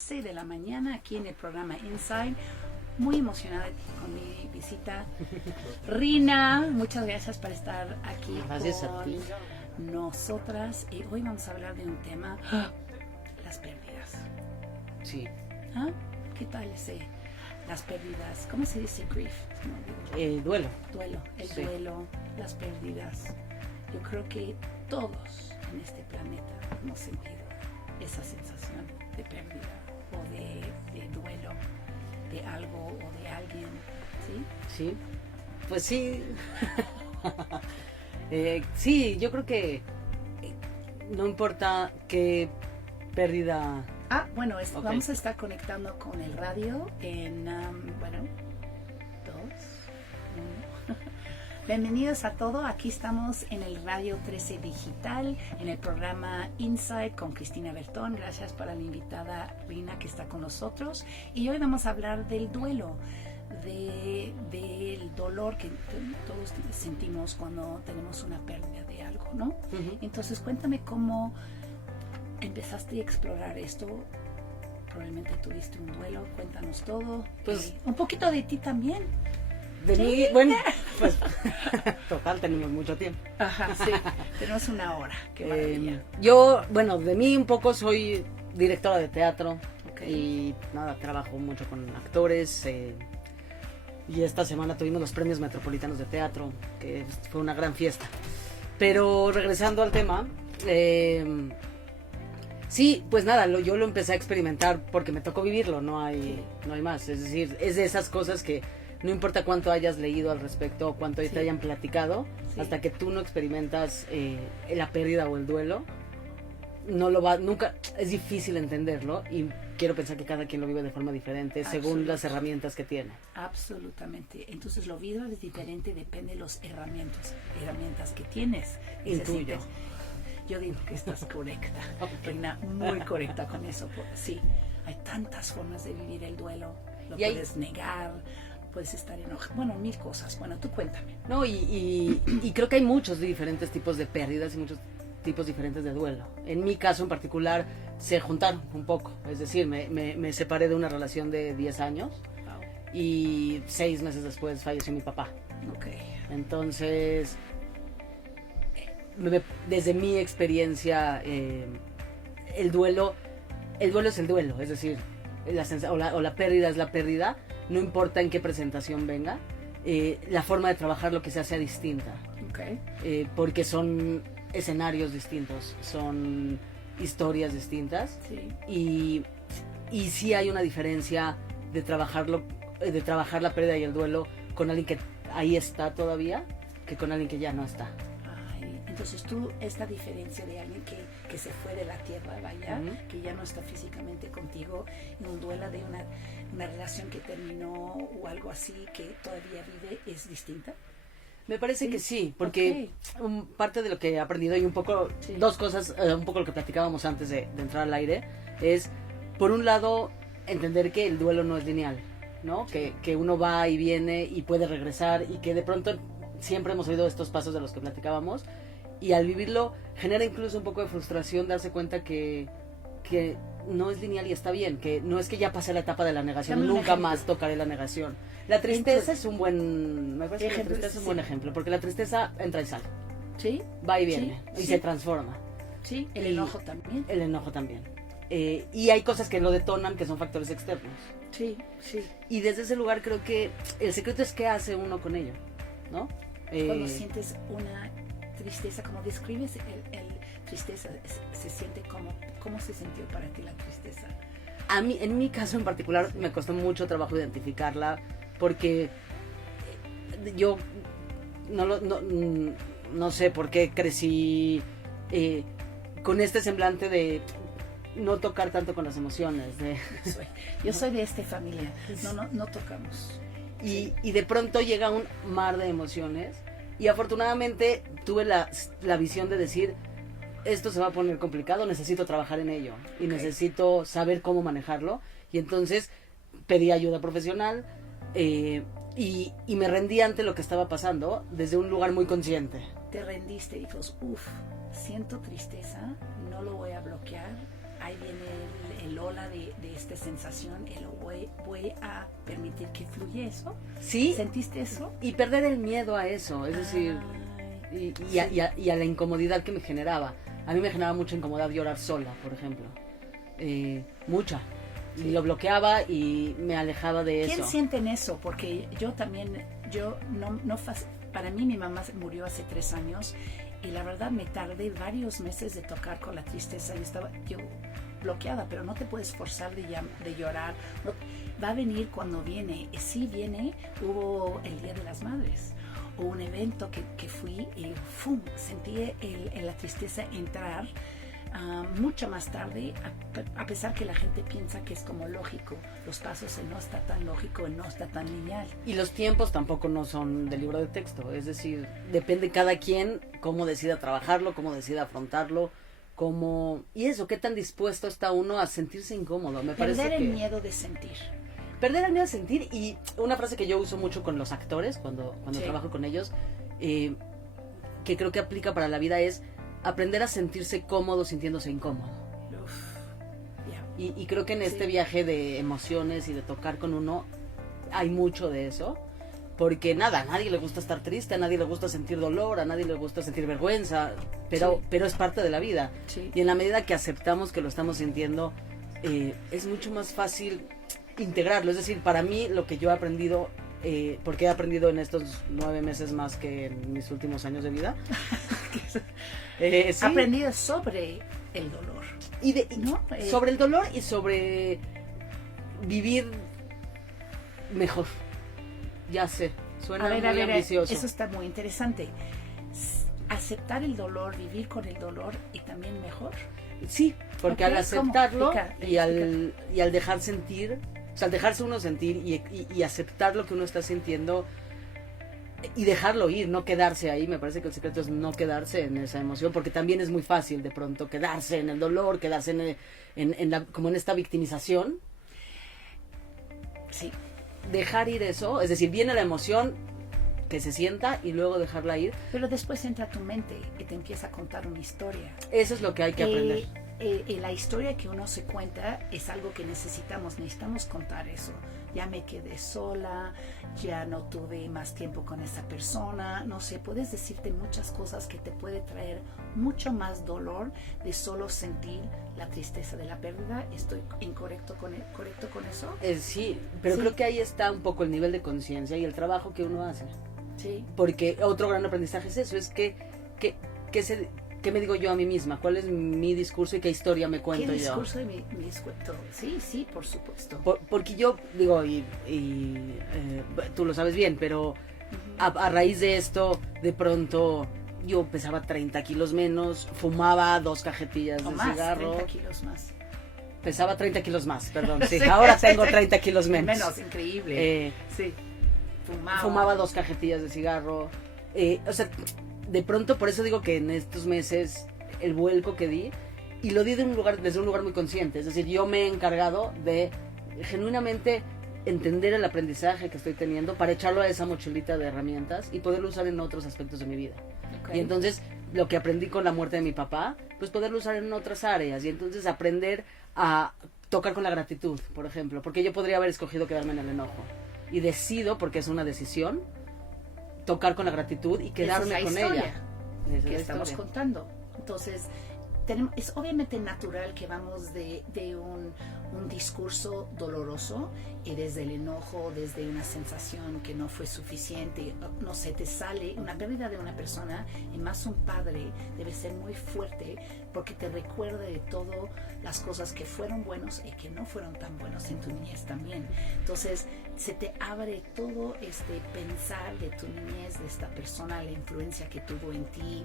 11 de la mañana aquí en el programa Inside. Muy emocionada con mi visita. Rina, muchas gracias por estar aquí con nosotras. Y hoy vamos a hablar de un tema, las pérdidas. Sí. ¿Ah? ¿Qué tal las pérdidas? ¿Cómo se dice grief? Duelo. Duelo, el Sí. duelo, las pérdidas. Yo creo que todos en este planeta hemos sentido esa sensación de pérdida o de duelo de algo o de alguien, ¿sí? Sí. Pues sí. Sí, yo creo que no importa qué pérdida. Bueno, Ok. vamos a estar conectando con el radio en, 2, 1. Bienvenidos a todo, aquí estamos en el Radio 13 Digital, en el programa Inside con Cristina Bertón. Gracias para la invitada Rina que está con nosotros. Y hoy vamos a hablar del duelo, del dolor que todos sentimos cuando tenemos una pérdida de algo, ¿no? Uh-huh. Entonces cuéntame cómo empezaste a explorar esto. Probablemente tuviste un duelo, cuéntanos todo. Pues un poquito de ti también. De mí, bueno, pues total, tenemos mucho tiempo. Ajá, sí, tenemos una hora, qué maravilla. Yo, bueno, de mí un poco soy directora de teatro. Okay. Y nada, trabajo mucho con actores. Y esta semana tuvimos los premios metropolitanos de teatro, que fue una gran fiesta. Pero regresando al tema, sí, pues nada, yo lo empecé a experimentar porque me tocó vivirlo, no hay más. Es decir, es de esas cosas que no importa cuánto hayas leído al respecto o cuánto te hayan platicado, hasta que tú no experimentas la pérdida o el duelo, nunca, es difícil entenderlo, y quiero pensar que cada quien lo vive de forma diferente según las herramientas que tiene. Absolutamente. Entonces lo vivo es diferente, depende de las herramientas que tienes. Intuyo. Yo digo que estás correcta, Reina, muy correcta con eso. Sí, hay tantas formas de vivir el duelo. Lo puedes negar, puedes estar enojado. Bueno, mil cosas. Bueno, tú cuéntame. No, y creo que hay muchos diferentes tipos de pérdidas y muchos tipos diferentes de duelo. En mi caso en particular se juntaron un poco. Es decir, me separé de una relación de 10 años. Wow. Y 6 meses después falleció mi papá. Okay. Entonces, desde mi experiencia, el duelo es el duelo, es decir, la pérdida es la pérdida, no importa en qué presentación venga, la forma de trabajarlo quizás sea distinta, Okay. porque son escenarios distintos, son historias distintas, Sí. y sí hay una diferencia de trabajar la pérdida y el duelo con alguien que ahí está todavía, que con alguien que ya no está. Entonces tú, esta diferencia de alguien que se fue de la tierra, vaya, que ya no está físicamente contigo, y un duelo de una relación que terminó o algo así, que todavía vive, ¿es distinta? Me parece que sí, porque parte de lo que he aprendido y un poco, dos cosas, un poco lo que platicábamos antes de entrar al aire, es, por un lado, entender que el duelo no es lineal, ¿no? Que uno va y viene y puede regresar, y que de pronto siempre hemos oído estos pasos de los que platicábamos, y al vivirlo genera incluso un poco de frustración darse cuenta que no es lineal y está bien, que no es que ya pasé la etapa de la negación, nunca más tocaré la negación. La tristeza es un buen, me parece que la tristeza es un buen ejemplo, porque la tristeza entra y sale. Sí. Va y viene, y se transforma. Sí, el enojo también. El enojo también. Y hay cosas que lo detonan, que son factores externos. Sí, sí. Y desde ese lugar creo que el secreto es qué hace uno con ello, ¿no? Cuando sientes una tristeza, como describes el tristeza, se siente ¿cómo se sintió para ti la tristeza? A mí, en mi caso en particular, me costó mucho trabajo identificarla, porque yo no sé por qué crecí con este semblante de no tocar tanto con las emociones. Yo soy de esta familia, no tocamos. Y de pronto llega un mar de emociones, y afortunadamente tuve la visión de decir, esto se va a poner complicado, necesito trabajar en ello, y necesito saber cómo manejarlo, y entonces pedí ayuda profesional, y me rendí ante lo que estaba pasando desde un lugar muy consciente. Te rendiste y dices, siento tristeza, no lo voy a bloquear, ahí viene el ola de esta sensación y lo voy a permitir que fluya eso. Sí. ¿Sentiste eso? Y perder el miedo a eso, es decir, y a la incomodidad que me generaba. A mí me generaba mucha incomodidad llorar sola, por ejemplo. Mucha. Y lo bloqueaba y me alejaba de eso. ¿Quién siente eso? Porque yo también, para mí mi mamá murió hace 3 años y la verdad me tardé varios meses de tocar con la tristeza. Yo bloqueada, pero no te puedes forzar de llorar. No, va a venir cuando viene. Y si viene, hubo el Día de las Madres. O un evento que fui y ¡fum! Sentí la tristeza entrar. Mucho más tarde, a pesar que la gente piensa que es como lógico, los pasos no está tan lógico, no está tan lineal. Y los tiempos tampoco no son del libro de texto, es decir, depende cada quien cómo decida trabajarlo, cómo decida afrontarlo, y eso, qué tan dispuesto está uno a sentirse incómodo. Perder el miedo de sentir. Perder el miedo de sentir, y una frase que yo uso mucho con los actores, cuando sí. Trabajo con ellos, que creo que aplica para la vida, es aprender a sentirse cómodo sintiéndose incómodo. Y creo que en este viaje de emociones y de tocar con uno hay mucho de eso, porque a nadie le gusta estar triste, a nadie le gusta sentir dolor, a nadie le gusta sentir vergüenza, pero es parte de la vida. Sí. Y en la medida que aceptamos que lo estamos sintiendo, es mucho más fácil integrarlo. Es decir, para mí lo que yo he aprendido, porque he aprendido en estos 9 meses más que en mis últimos años de vida. Sí. Aprendido sobre el dolor. Sobre el dolor y sobre vivir mejor. Ya sé, suena muy ambicioso. Eso está muy interesante. Aceptar el dolor, vivir con el dolor y también mejor. Sí, porque al aceptarlo y al dejar sentir, o sea, al dejarse uno sentir y aceptar lo que uno está sintiendo y dejarlo ir, no quedarse ahí. Me parece que el secreto es no quedarse en esa emoción, porque también es muy fácil de pronto quedarse en el dolor, quedarse como en esta victimización. Sí. Dejar ir eso, es decir, viene la emoción, que se sienta y luego dejarla ir. Pero después entra tu mente y te empieza a contar una historia. Eso es lo que hay que aprender. La historia que uno se cuenta es algo que necesitamos contar eso. Ya me quedé sola, ya no tuve más tiempo con esa persona, no sé, puedes decirte muchas cosas que te puede traer mucho más dolor de solo sentir la tristeza de la pérdida. ¿Estoy correcto con eso? Sí, pero sí. Creo que ahí está un poco el nivel de conciencia y el trabajo que uno hace. Sí. Porque otro gran aprendizaje es eso, es que ¿qué me digo yo a mí misma? ¿Cuál es mi discurso y qué historia me cuento yo? ¿Qué discurso de mi discurso? Sí, por supuesto. Porque yo digo, tú lo sabes bien, pero a raíz de esto, de pronto yo pesaba 30 kilos menos, fumaba 2 cajetillas de cigarro. 30 kilos más. Pesaba 30 kilos más, perdón. Sí, ahora tengo 30 kilos menos. Menos, increíble. Sí. Fumaba 2 cajetillas de cigarro. O sea, de pronto, por eso digo que en estos meses el vuelco que di, y lo di desde un lugar muy consciente. Es decir, yo me he encargado de genuinamente entender el aprendizaje que estoy teniendo para echarlo a esa mochilita de herramientas y poderlo usar en otros aspectos de mi vida. Okay. Y entonces, lo que aprendí con la muerte de mi papá, pues poderlo usar en otras áreas. Y entonces aprender a tocar con la gratitud, por ejemplo. Porque yo podría haber escogido quedarme en el enojo. Y decido, porque es una decisión, tocar con la gratitud y quedarme con ella. Que estamos contando. Entonces, es obviamente natural que vamos de un discurso doloroso y desde el enojo, desde una sensación que no fue suficiente, no sé, te sale una pérdida de una persona, y más un padre debe ser muy fuerte porque te recuerda de todas las cosas que fueron buenos y que no fueron tan buenos en tu niñez también. Entonces se te abre todo este pensar de tu niñez, de esta persona, la influencia que tuvo en ti,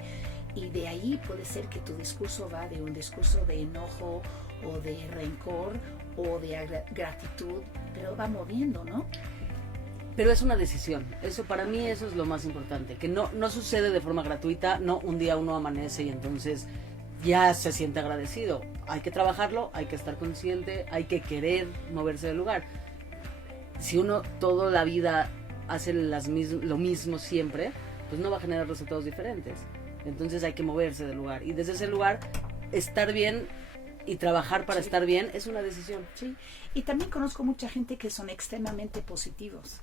y de ahí puede ser que tu discurso va de un discurso de enojo o de rencor o de gratitud, pero va moviendo, ¿no? Pero es una decisión. Eso, para mí, eso es lo más importante, que no sucede de forma gratuita. No, un día uno amanece y entonces ya se siente agradecido. Hay que trabajarlo, hay que estar consciente, hay que querer moverse del lugar. Si uno toda la vida hace lo mismo siempre, pues no va a generar resultados diferentes. Entonces hay que moverse del lugar, y desde ese lugar estar bien y trabajar para estar bien es una decisión. Sí, y también conozco mucha gente que son extremadamente positivos.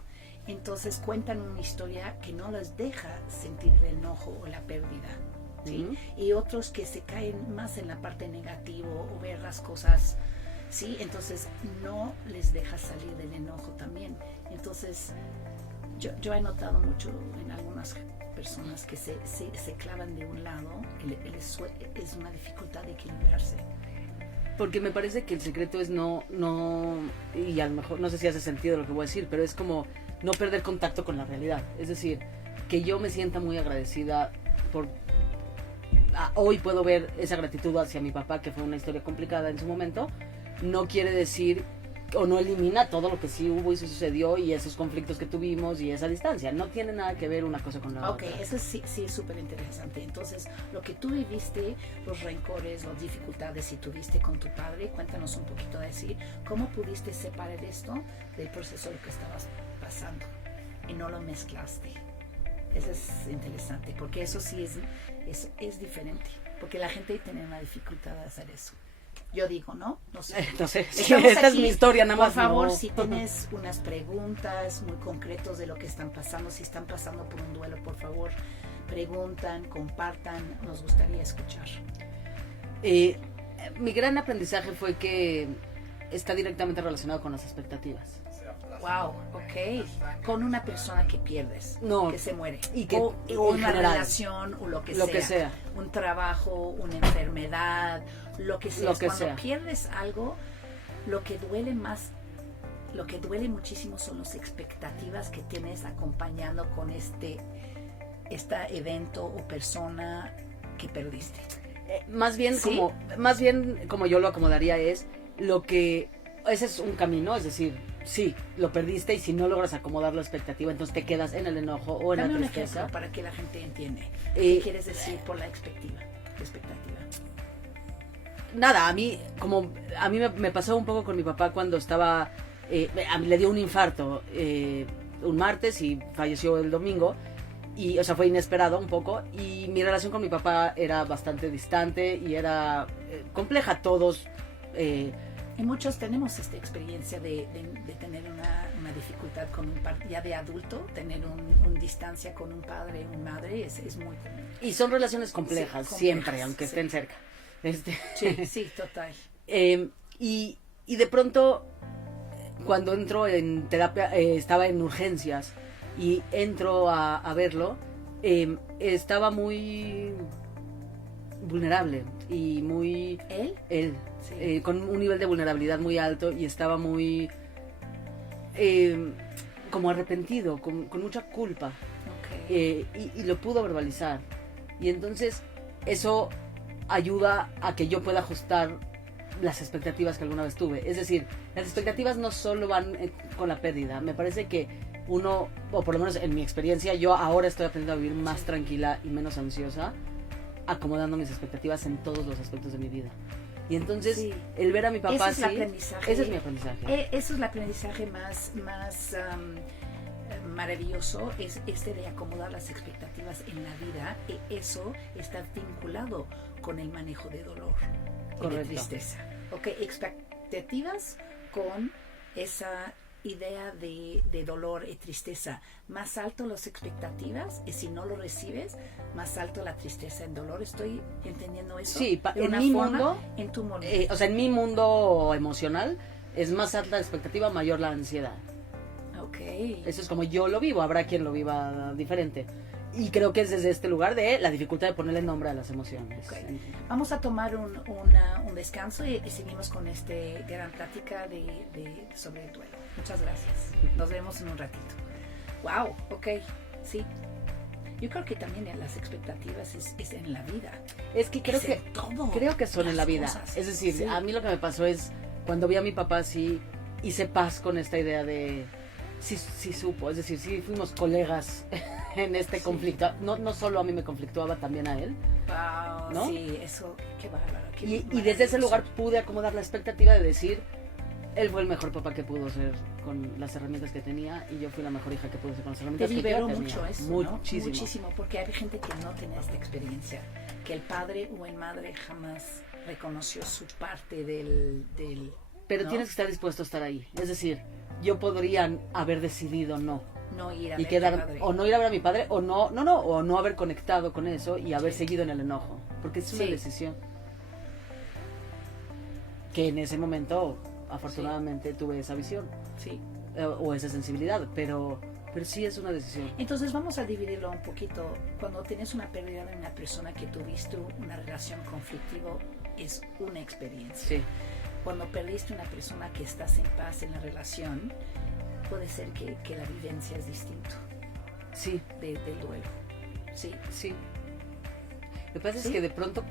Entonces cuentan una historia que no les deja sentir el enojo o la pérdida. ¿Sí? Y otros que se caen más en la parte negativa o ver las cosas, ¿sí? Entonces no les deja salir del enojo también. Entonces yo he notado mucho en algunas personas que se clavan de un lado, es una dificultad de equilibrarse. Porque me parece que el secreto es no, y a lo mejor no sé si hace sentido lo que voy a decir, pero es como no perder contacto con la realidad. Es decir, que yo me sienta muy agradecida por... hoy puedo ver esa gratitud hacia mi papá, que fue una historia complicada en su momento, no quiere decir o no elimina todo lo que sí hubo y se sucedió y esos conflictos que tuvimos y esa distancia. No tiene nada que ver una cosa con la otra. Ok, eso sí es súper interesante. Entonces, lo que tú viviste, los rencores, las dificultades que tuviste con tu padre, cuéntanos un poquito de decir, ¿cómo pudiste separar esto del proceso que estabas pasando y no lo mezclaste? Eso es interesante, porque eso sí es diferente, porque la gente tiene una dificultad de hacer eso. Yo digo, ¿no? No sé. No sé. Esta es mi historia, nada más. Por favor, si tienes unas preguntas muy concretas de lo que están pasando, si están pasando por un duelo, por favor, preguntan, compartan, nos gustaría escuchar. Mi gran aprendizaje fue que está directamente relacionado con las expectativas. Wow, ok. Con una persona que pierdes, que se muere, y que, o una relación, o lo que sea, un trabajo, una enfermedad, lo que sea. Cuando pierdes algo, lo que duele muchísimo son las expectativas que tienes acompañando con este evento o persona que perdiste. Más bien como yo lo acomodaría es lo que ese es un camino, es decir, sí, lo perdiste y si no logras acomodar la expectativa, entonces te quedas en el enojo o en la tristeza. Dame un ejemplo para que la gente entiende. ¿Qué quieres decir por la expectativa? Nada, a mí me pasó un poco con mi papá cuando estaba, le dio un infarto un martes y falleció el domingo. Y, o sea, fue inesperado un poco y mi relación con mi papá era bastante distante y era compleja. Todos... y muchos tenemos esta experiencia de tener una dificultad con un padre, ya de adulto, tener una distancia con un padre o una madre es muy común. Y son relaciones complejas, siempre, aunque estén cerca. Sí, total. Y de pronto, cuando entro en terapia, estaba en urgencias y entro a verlo, estaba muy vulnerable y muy... ¿Él? Sí. Con un nivel de vulnerabilidad muy alto y estaba muy como arrepentido, con mucha culpa. Okay. Y lo pudo verbalizar y entonces eso ayuda a que yo pueda ajustar las expectativas que alguna vez tuve. Es decir, las expectativas no solo van con la pérdida. Me parece que uno, o por lo menos en mi experiencia, yo ahora estoy aprendiendo a vivir más tranquila y menos ansiosa, acomodando mis expectativas en todos los aspectos de mi vida. Y entonces, el ver a mi papá ese es mi aprendizaje. Eso es el aprendizaje más maravilloso, es de acomodar las expectativas en la vida, y eso está vinculado con el manejo de dolor y de tristeza. Expectativas con esa idea de dolor y tristeza. Más alto las expectativas y si no lo recibes, más alto la tristeza y dolor. ¿Estoy entendiendo eso? Sí, en mi mundo, en tu mundo. O sea, en mi mundo emocional es más alta la expectativa, mayor la ansiedad. Okay. Eso es como yo lo vivo, habrá quien lo viva diferente. Y creo que es desde este lugar de la dificultad de ponerle nombre a las emociones. Okay. Vamos a tomar un descanso y seguimos con esta gran plática sobre el duelo. Muchas gracias. Nos vemos en un ratito. Wow, ok, sí. Yo creo que también en las expectativas es en la vida. Es que creo que son en la vida. Cosas. Es decir, a mí lo que me pasó es cuando vi a mi papá, sí hice paz con esta idea de sí supo, es decir, sí fuimos colegas en este conflicto. No solo a mí me conflictuaba, también a él. Wow, ¿no? Sí, eso, qué bárbaro. Y desde ese lugar pude acomodar la expectativa de decir, él fue el mejor papá que pudo ser con las herramientas que tenía y yo fui la mejor hija que pudo ser con las herramientas que tenía. Te liberó mucho eso, muchísimo, porque hay gente que no tiene esta experiencia, que el padre o el madre jamás reconoció su parte del Pero ¿no? tienes que estar dispuesto a estar ahí. Es decir, yo podría haber decidido no ir a y ver quedar, a tu padre. o no ir a ver a mi padre, o no haber conectado con eso y haber seguido en el enojo, porque es una decisión que en ese momento afortunadamente tuve esa visión o esa sensibilidad, pero sí es una decisión. Entonces vamos a dividirlo un poquito. Cuando tienes una pérdida de una persona que tuviste una relación conflictiva, es una experiencia. Sí. Cuando perdiste una persona que estás en paz en la relación, puede ser que la vivencia es distinto. Sí. Del duelo. Sí. Sí. Lo que pasa es que de pronto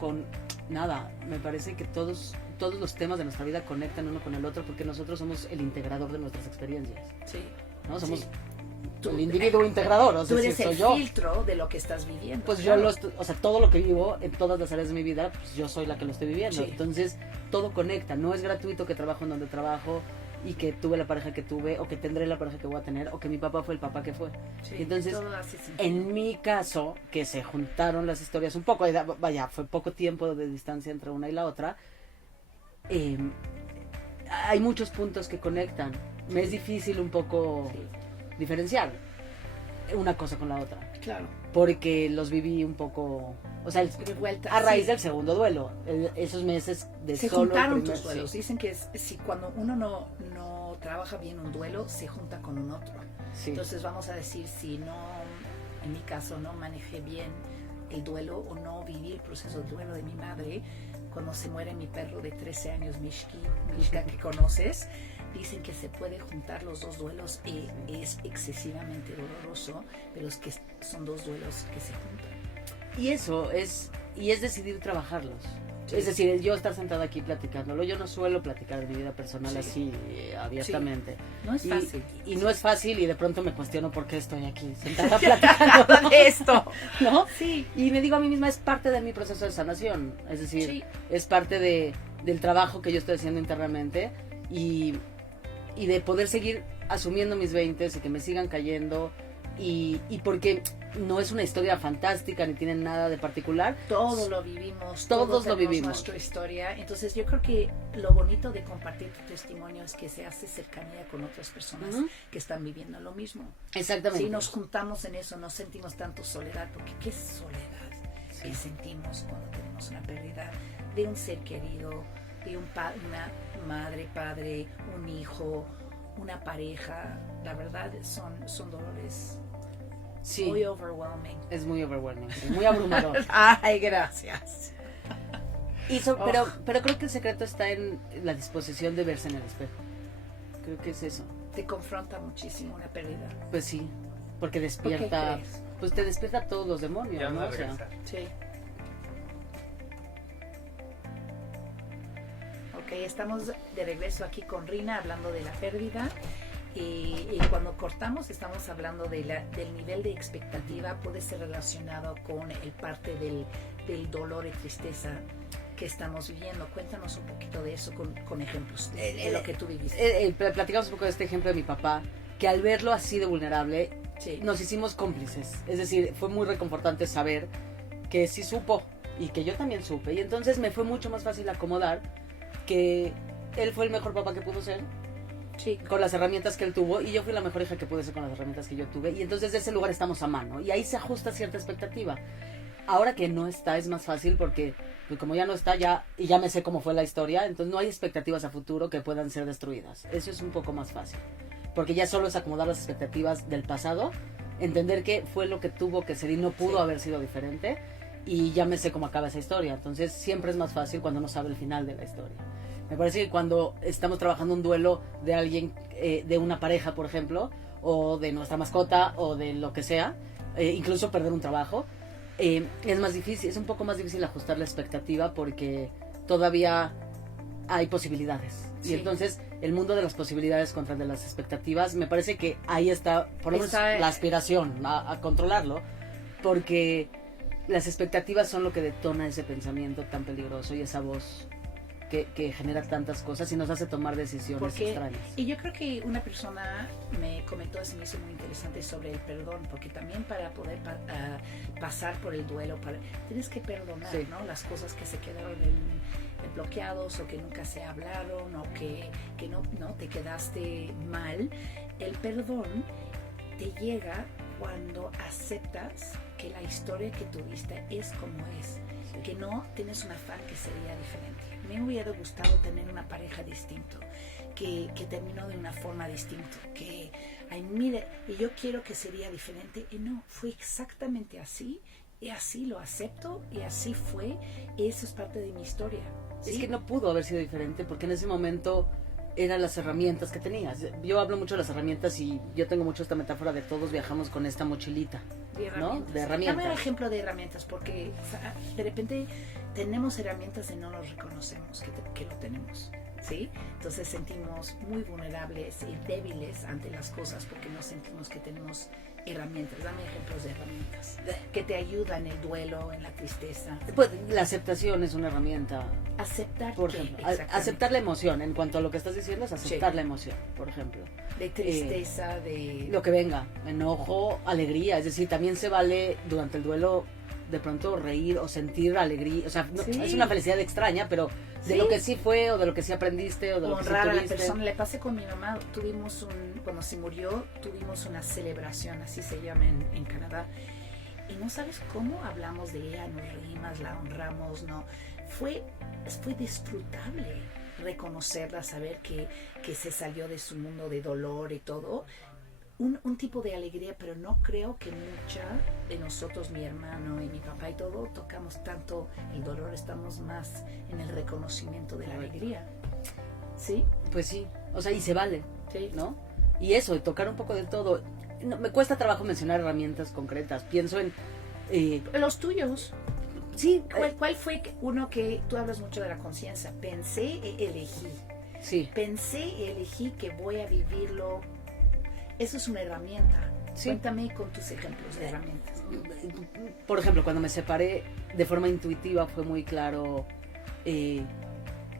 me parece que todos los temas de nuestra vida conectan uno con el otro porque nosotros somos el integrador de nuestras experiencias. Sí. ¿No? Somos el individuo integrador, o sea, tú eres soy el yo. Filtro de lo que estás viviendo. Pues claro. todo lo que vivo en todas las áreas de mi vida, pues yo soy la que lo estoy viviendo. Sí. Entonces, todo conecta. No es gratuito que trabajo en donde trabajo y que tuve la pareja que tuve, o que tendré la pareja que voy a tener, o que mi papá fue el papá que fue. Sí, entonces, todo hace sentido. en mi caso, que se juntaron las historias un poco, fue poco tiempo de distancia entre una y la otra, hay muchos puntos que conectan. Me es difícil un poco diferenciar una cosa con la otra. Claro. Porque los viví un poco, o sea, a raíz del segundo duelo, esos meses de se solo juntaron tus duelos. Dicen que si cuando uno no trabaja bien un duelo, se junta con un otro. Sí. Entonces vamos a decir, si no, en mi caso, no manejé bien el duelo o no viví el proceso de duelo de mi madre, cuando se muere mi perro de 13 años, Mishka, que conoces, dicen que se puede juntar los dos duelos y es excesivamente doloroso, pero es que son dos duelos que se juntan. Y eso es decidir trabajarlos. Sí. Es decir, yo estar sentada aquí platicándolo, yo no suelo platicar de mi vida personal así abiertamente. Sí. No es fácil. Y no es fácil y de pronto me cuestiono por qué estoy aquí sentada platicando de esto, ¿no? Sí. Y me digo a mí misma, es parte de mi proceso de sanación. Es decir, es parte del trabajo que yo estoy haciendo internamente y de poder seguir asumiendo mis 20s y que me sigan cayendo y porque no es una historia fantástica ni tiene nada de particular. Todos lo vivimos. Todos lo vivimos. Nuestra historia. Entonces yo creo que lo bonito de compartir tu testimonio es que se hace cercanía con otras personas que están viviendo lo mismo. Exactamente. Si nos juntamos en eso, no sentimos tanto soledad, porque ¿qué es soledad? ¿Qué sentimos cuando tenemos una pérdida de un ser querido, de una madre, padre, un hijo, una pareja? La verdad son dolores muy overwhelming. Es muy overwhelming, muy abrumador. Ay, gracias. Pero creo que el secreto está en la disposición de verse en el espejo. Creo que es eso. Te confronta muchísimo una pérdida. Pues sí, porque despierta, ¿Por qué crees? Pues te despierta todos los demonios, ya ¿no? O sea, sí. Ok, estamos de regreso aquí con Rina hablando de la pérdida. Y cuando cortamos estamos hablando del nivel de expectativa, puede ser relacionado con el parte del dolor y tristeza que estamos viviendo. Cuéntanos un poquito de eso con ejemplos de lo que tú viviste. Platicamos un poco de este ejemplo de mi papá, que al verlo así de vulnerable, nos hicimos cómplices. Es decir, fue muy reconfortante saber que sí supo y que yo también supe. Y entonces me fue mucho más fácil acomodar que él fue el mejor papá que pudo ser. Sí. Con las herramientas que él tuvo y yo fui la mejor hija que pude ser con las herramientas que yo tuve y entonces de ese lugar estamos a mano y ahí se ajusta cierta expectativa. Ahora que no está es más fácil porque pues como ya no está ya me sé cómo fue la historia, entonces no hay expectativas a futuro que puedan ser destruidas. Eso es un poco más fácil porque ya solo es acomodar las expectativas del pasado, entender que fue lo que tuvo que ser y no pudo haber sido diferente y ya me sé cómo acaba esa historia. Entonces siempre es más fácil cuando no sabe el final de la historia. Me parece que cuando estamos trabajando un duelo de alguien, de una pareja, por ejemplo, o de nuestra mascota, o de lo que sea, incluso perder un trabajo, es más difícil, es un poco más difícil ajustar la expectativa porque todavía hay posibilidades. Sí. Y entonces el mundo de las posibilidades contra el de las expectativas, me parece que ahí está, por lo menos, la aspiración a controlarlo, porque las expectativas son lo que detona ese pensamiento tan peligroso y esa voz que genera tantas cosas y nos hace tomar decisiones extrañas. Y yo creo que una persona me comentó, se me hizo muy interesante sobre el perdón, porque también para poder pasar por el duelo, tienes que perdonar, ¿no? Las cosas que se quedaron bloqueados o que nunca se hablaron o que no te quedaste mal, el perdón te llega cuando aceptas que la historia que tuviste es como es, que no tienes un afán que sería diferente. Me hubiera gustado tener una pareja distinto, que terminó de una forma distinta, que, ay, mire, y yo quiero que sería diferente, y no, fue exactamente así, y así lo acepto, y así fue, y eso es parte de mi historia. ¿Sí? Es que no pudo haber sido diferente, porque en ese momento eran las herramientas que tenías. Yo hablo mucho de las herramientas y yo tengo mucho esta metáfora de todos viajamos con esta mochilita, ¿no? De herramientas. Dame un ejemplo de herramientas, porque de repente tenemos herramientas y no nos reconocemos que lo tenemos, ¿sí? Entonces sentimos muy vulnerables y débiles ante las cosas porque no sentimos que tenemos herramientas. Dame ejemplos de herramientas que te ayudan en el duelo, en la tristeza. Pues la aceptación es una herramienta. Aceptar, por ejemplo, aceptar la emoción. En cuanto a lo que estás diciendo, es aceptar la emoción, por ejemplo. De tristeza, de lo que venga, enojo, alegría. Es decir, también se vale durante el duelo de pronto reír o sentir alegría. O sea, no, es una felicidad extraña, pero de lo que sí fue o de lo que sí aprendiste o de lo que sí tuviste. Honrar a la persona. Le pasé con mi mamá, cuando se murió, tuvimos una celebración, así se llama en Canadá. Y no sabes cómo hablamos de ella, nos reímos, la honramos, no. Fue disfrutable reconocerla, saber que se salió de su mundo de dolor y todo. Un tipo de alegría, pero no creo que mucha de nosotros, mi hermano y mi papá y todo, tocamos tanto el dolor, estamos más en el reconocimiento de la alegría. ¿Sí? Pues sí, o sea, y se vale, sí, ¿no? Y eso, de tocar un poco de todo. No, me cuesta trabajo mencionar herramientas concretas, pienso en... los tuyos. Sí. ¿Cuál fue uno que tú hablas mucho de la conciencia? Pensé, elegí. Sí. Pensé, elegí que voy a vivirlo. Eso es una herramienta. Sí. Cuéntame con tus ejemplos de herramientas. Por ejemplo, cuando me separé, de forma intuitiva fue muy claro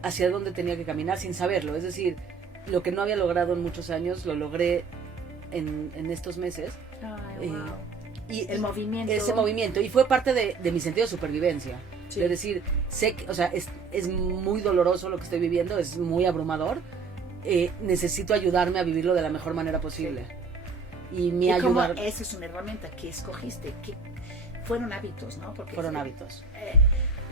hacia dónde tenía que caminar sin saberlo. Es decir, lo que no había logrado en muchos años, lo logré en estos meses. Ay, wow. Y el movimiento. Ese movimiento. Y fue parte de mi sentido de supervivencia. Sí. Es decir, sé que, o sea, es muy doloroso lo que estoy viviendo, es muy abrumador. Necesito ayudarme a vivirlo de la mejor manera posible. Sí. Y ayudar. Esa es una herramienta que escogiste, que fueron hábitos, ¿no? Porque fueron hábitos.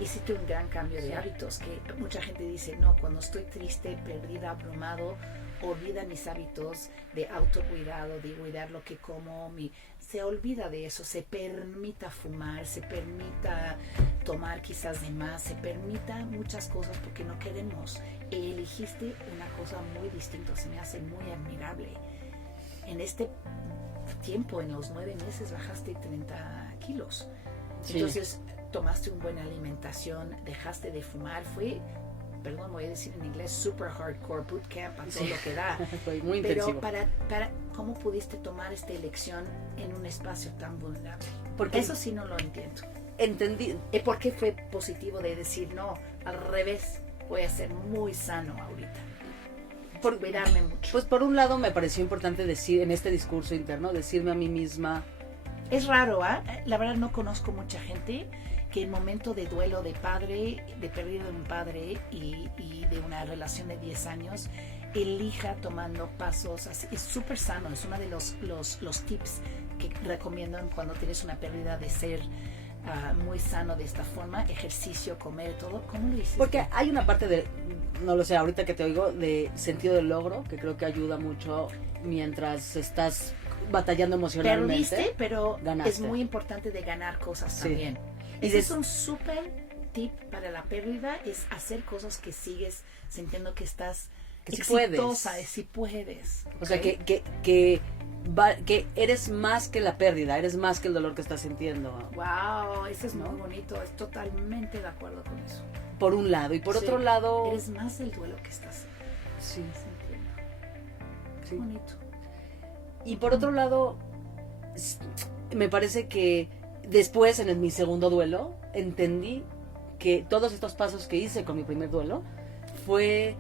Hiciste un gran cambio de hábitos, que mucha gente dice, no, cuando estoy triste, perdida, abrumado, olvida mis hábitos de autocuidado, de cuidar lo que como, se olvida de eso, se permita fumar, se permita tomar quizás de más, se permita muchas cosas porque no queremos. Elegiste una cosa muy distinta, se me hace muy admirable. En este tiempo, en los 9 meses, bajaste 30 kilos. Sí. Entonces, tomaste una buena alimentación, dejaste de fumar, perdón, voy a decir en inglés, super hardcore bootcamp, a todo lo que da. Fue muy intensivo. Pero ¿cómo pudiste tomar esta elección en un espacio tan vulnerable? Porque eso sí no lo entiendo. Entendí. ¿Por qué fue positivo de decir, no, al revés, voy a ser muy sano ahorita? Por cuidarme mucho. Pues por un lado me pareció importante decir, en este discurso interno, decirme a mí misma. Es raro, ¿eh? La verdad no conozco mucha gente que en momento de duelo de padre, de pérdida de un padre y de una relación de 10 años, elija tomando pasos así. Es súper sano, es uno de los tips que recomiendan cuando tienes una pérdida, de ser muy sano de esta forma, ejercicio, comer, todo. ¿Cómo lo hiciste? Porque hay una parte de, no lo sé, ahorita que te oigo, de sentido del logro, que creo que ayuda mucho mientras estás batallando emocionalmente. Perdiste, pero ganaste. Es muy importante de ganar cosas también. Ese es un súper tip para la pérdida, es hacer cosas que sigues sintiendo que estás exitosa, si puedes. O sea, que eres más que la pérdida, eres más que el dolor que estás sintiendo. Wow, eso es muy bonito, es totalmente de acuerdo con eso. Por un lado, y por otro lado... Eres más del duelo que estás sintiendo. Qué bonito. Y por otro lado, me parece que después, en mi segundo duelo, entendí que todos estos pasos que hice con mi primer duelo fue...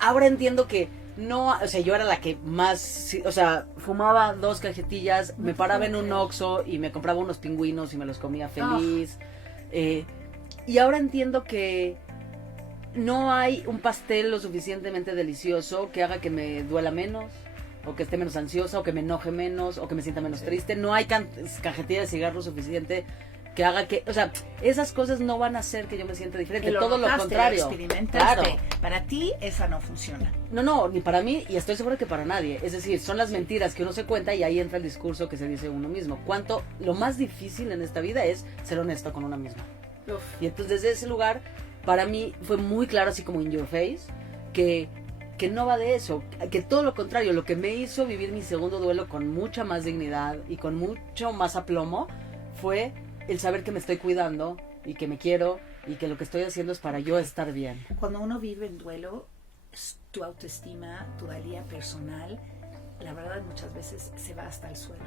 Ahora entiendo que no, o sea, yo era la que más, o sea, fumaba 2 cajetillas, me paraba en un Oxxo y me compraba unos pingüinos y me los comía feliz. Y ahora entiendo que no hay un pastel lo suficientemente delicioso que haga que me duela menos, o que esté menos ansiosa, o que me enoje menos, o que me sienta menos triste. No hay cajetilla de cigarro suficiente que haga que, o sea, esas cosas no van a hacer que yo me sienta diferente, todo lo contrario. Lo experimentaste. Claro. Para ti esa no funciona. No, ni para mí, y estoy segura que para nadie. Es decir, son las mentiras que uno se cuenta y ahí entra el discurso que se dice uno mismo. Lo más difícil en esta vida es ser honesto con uno mismo. Uf. Y entonces desde ese lugar, para mí fue muy claro, así como in your face, que no va de eso, que todo lo contrario, lo que me hizo vivir mi segundo duelo con mucha más dignidad y con mucho más aplomo fue el saber que me estoy cuidando y que me quiero y que lo que estoy haciendo es para yo estar bien. Cuando uno vive en duelo, tu autoestima, tu valía personal, la verdad muchas veces se va hasta el suelo,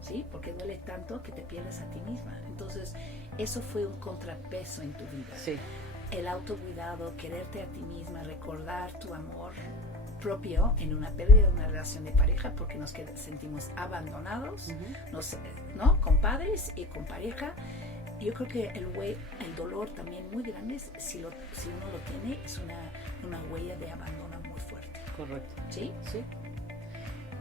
¿sí? Porque duele tanto que te pierdes a ti misma. Entonces, eso fue un contrapeso en tu vida. Sí. El autocuidado, quererte a ti misma, recordar tu amor propio en una pérdida de una relación de pareja porque nos sentimos abandonados, ¿no? Con padres y con pareja. Yo creo que el dolor también muy grande, si uno lo tiene, es una huella de abandono muy fuerte. Correcto. ¿Sí? Sí.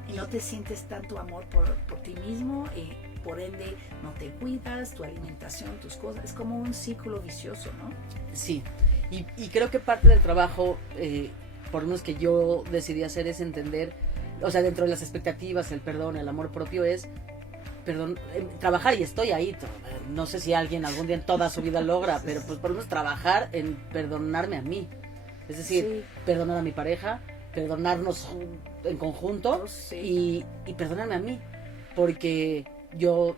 Y no te sientes tanto amor por ti mismo y por ende no te cuidas, tu alimentación, tus cosas. Es como un círculo vicioso, ¿no? Sí. Y creo que parte del trabajo... por lo menos que yo decidí hacer es entender, o sea, dentro de las expectativas, el perdón, el amor propio es, trabajar, y estoy ahí, no sé si alguien algún día en toda su vida logra, pero pues por lo menos trabajar en perdonarme a mí, es decir, perdonar a mi pareja, perdonarnos en conjunto y perdonarme a mí, porque yo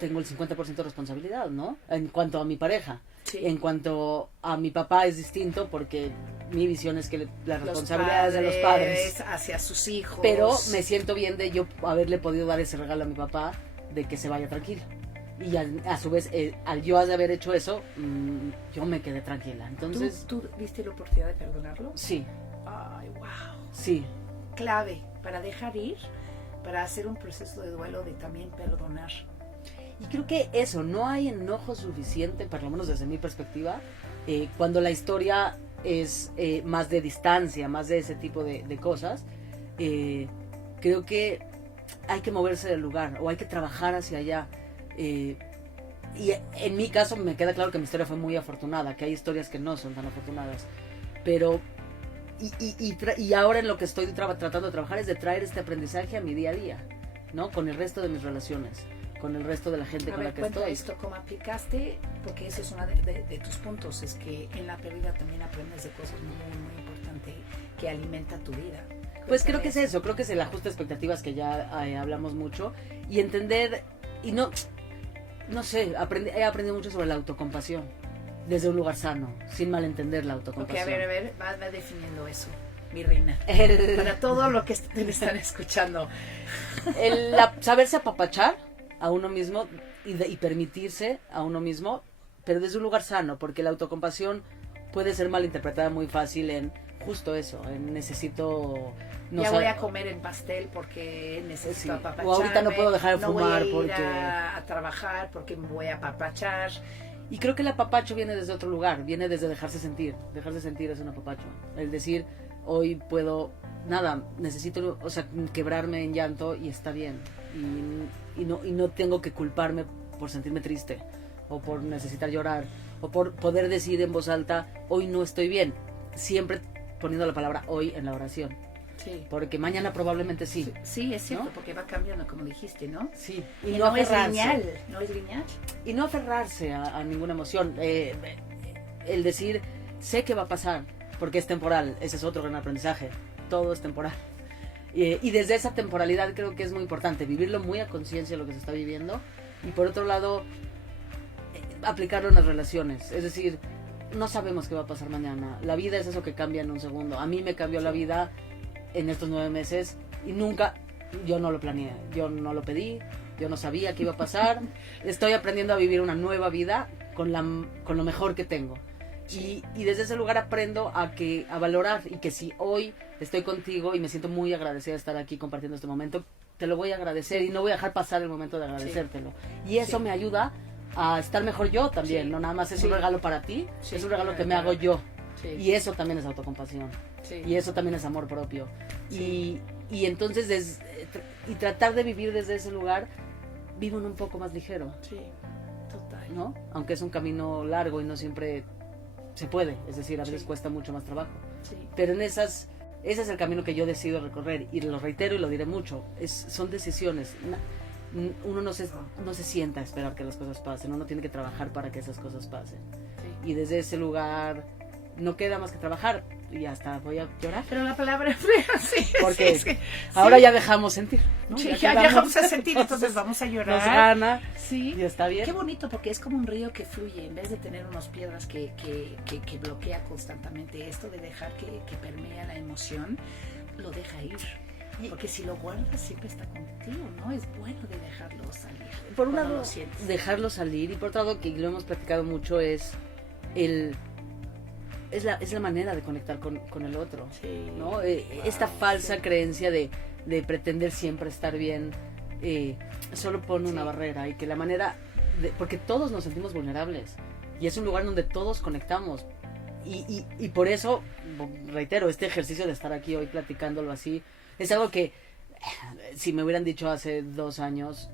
tengo el 50% de responsabilidad, ¿no? En cuanto a mi pareja. Sí. En cuanto a mi papá es distinto porque mi visión es que la responsabilidad es de los padres hacia sus hijos. Pero me siento bien de yo haberle podido dar ese regalo a mi papá de que se vaya tranquilo. Y a su vez, al yo haber hecho eso, yo me quedé tranquila. Entonces, ¿Tú viste la oportunidad de perdonarlo? Sí. Ay, wow. Sí. Clave para dejar ir, para hacer un proceso de duelo, de también perdonar. Y creo que eso, no hay enojo suficiente, por lo menos desde mi perspectiva, cuando la historia es más de distancia, más de ese tipo de cosas. Creo que hay que moverse del lugar o hay que trabajar hacia allá. Y en mi caso me queda claro que mi historia fue muy afortunada, que hay historias que no son tan afortunadas. Pero, y ahora en lo que estoy tratando de trabajar es de traer este aprendizaje a mi día a día, ¿no? Con el resto de mis relaciones, con el resto de la gente con la que estoy. Esto, ¿cómo aplicaste? Porque eso es uno de tus puntos, es que en la pérdida también aprendes de cosas muy, muy importantes que alimenta tu vida. Pues creo que es eso, creo que es el ajuste de expectativas que ya hablamos mucho y entender, y no sé, he aprendido mucho sobre la autocompasión, desde un lugar sano, sin malentender la autocompasión. Porque, a ver, va definiendo eso, mi reina. Para todo lo que te están escuchando. Saberse apapachar a uno mismo y permitirse a uno mismo, pero desde un lugar sano, porque la autocompasión puede ser malinterpretada muy fácil en justo eso, en necesito... voy a comer el pastel porque necesito apapacharme. O ahorita no puedo dejar de fumar voy a ir porque... a trabajar porque me voy a apapachar. Y creo que el apapacho viene desde otro lugar, viene desde dejarse sentir. Dejarse sentir es un apapacho. El decir, hoy puedo... Nada, necesito, o sea, quebrarme en llanto y está bien. Y no tengo que culparme por sentirme triste o por necesitar llorar o por poder decir en voz alta, hoy no estoy bien. Siempre poniendo la palabra hoy en la oración. Sí. Porque mañana probablemente sí. Sí, es cierto, ¿no? porque va cambiando, como dijiste, ¿no? Sí. Y no es lineal. No es lineal. Y no aferrarse a ninguna emoción. El decir, sé que va a pasar, porque es temporal. Ese es otro gran aprendizaje. Todo es temporal. Y desde esa temporalidad creo que es muy importante vivirlo muy a conciencia de lo que se está viviendo. Y por otro lado, aplicarlo en las relaciones. Es decir, no sabemos qué va a pasar mañana. La vida es eso que cambia en un segundo. A mí me cambió la vida en estos 9 meses y nunca, yo no lo planeé, yo no lo pedí, yo no sabía qué iba a pasar. Estoy aprendiendo a vivir una nueva vida con lo mejor que tengo. Y desde ese lugar aprendo a valorar, y que si hoy estoy contigo y me siento muy agradecida de estar aquí compartiendo este momento, te lo voy a agradecer y no voy a dejar pasar el momento de agradecértelo. Y eso me ayuda a estar mejor yo también, no nada más es un regalo para ti, es un regalo que me hago yo. Y eso también es autocompasión. Y eso también es amor propio. Y entonces y tratar de vivir desde ese lugar, vivo un poco más ligero. Sí, total. ¿No? Aunque es un camino largo y no siempre se puede, es decir, a veces cuesta mucho más trabajo. Pero ese es el camino que yo decido recorrer, y lo reitero y lo diré mucho, son decisiones. Uno no se sienta a esperar que las cosas pasen, uno tiene que trabajar para que esas cosas pasen. Y desde ese lugar no queda más que trabajar, y hasta voy a llorar. Pero la palabra fea, porque es que ahora ya dejamos sentir, ¿no? Ya dejamos a sentir, entonces vamos a llorar. Nos gana, y está bien. Qué bonito, porque es como un río que fluye, en vez de tener unas piedras que bloquea constantemente. Esto de dejar que permea la emoción, lo deja ir. Porque si lo guardas, siempre está contigo, ¿no? Es bueno de dejarlo salir. Por un lado, dejarlo salir, y por otro lado, que lo hemos platicado mucho, es la manera de conectar con el otro, ¿no? Esta falsa creencia de pretender siempre estar bien, solo pone una barrera, y que la manera porque todos nos sentimos vulnerables, y es un lugar donde todos conectamos, y por eso, reitero, este ejercicio de estar aquí hoy platicándolo así, es algo que si me hubieran dicho hace 2 años,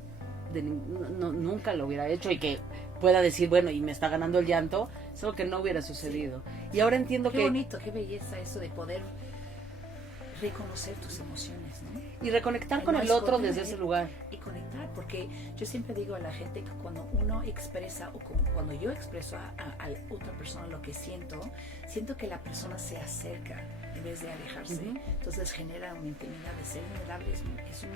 nunca lo hubiera hecho, y que pueda decir, bueno, y me está ganando el llanto, es algo que no hubiera sucedido. Y ahora entiendo qué bonito, qué belleza eso de poder reconocer tus emociones, ¿no? Y reconectar con el otro desde ese lugar. Y conectar, porque yo siempre digo a la gente que cuando uno expresa, o cuando yo expreso a otra persona lo que siento que la persona se acerca en vez de alejarse. Entonces genera una intimidad. De ser vulnerable es un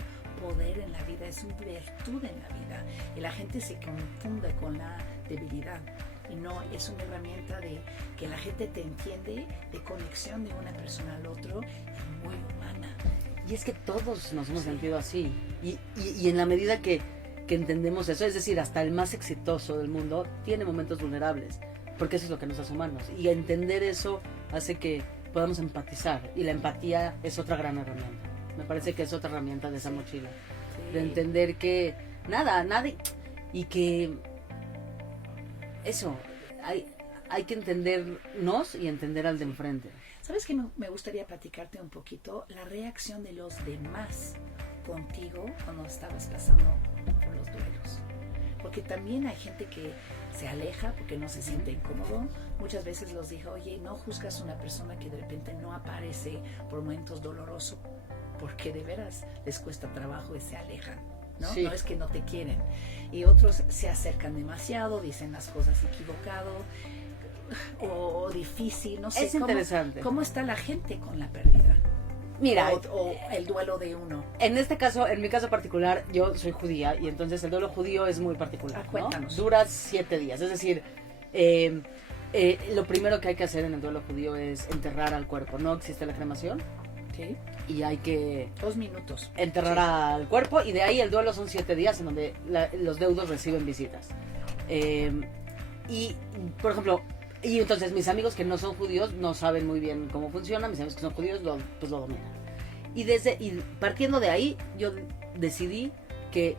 poder en la vida, es una virtud en la vida, y la gente se confunde con la debilidad, y no, es una herramienta de que la gente te entiende, de conexión de una persona al otro, es muy humana. Y es que todos nos hemos sentido así, y en la medida que entendemos eso, es decir, hasta el más exitoso del mundo tiene momentos vulnerables, porque eso es lo que nos hace humanos, y entender eso hace que podamos empatizar, y la empatía es otra gran herramienta. Me parece que es otra herramienta de esa mochila, de entender que nadie, y que eso, hay que entendernos y entender al de enfrente. ¿Sabes qué? Me gustaría platicarte un poquito la reacción de los demás contigo cuando estabas pasando por los duelos. Porque también hay gente que se aleja porque no se siente incómodo. Muchas veces los digo, oye, no juzgas a una persona que de repente no aparece por momentos dolorosos, porque de veras les cuesta trabajo y se alejan, ¿no? No es que no te quieren. Y otros se acercan demasiado, dicen las cosas equivocado o difícil, no sé. Es interesante. ¿Cómo está la gente con la pérdida? Mira, o el duelo de uno. En este caso, en mi caso particular, yo soy judía, y entonces el duelo judío es muy particular, ¿no? Cuéntanos. Dura 7 días, es decir, lo primero que hay que hacer en el duelo judío es enterrar al cuerpo. No existe la cremación. Y hay que 2 minutos enterrar al cuerpo, y de ahí el duelo son 7 días en donde los deudos reciben visitas. Y por ejemplo, y entonces mis amigos que no son judíos no saben muy bien cómo funciona, mis amigos que son judíos lo dominan. Y partiendo de ahí, yo decidí que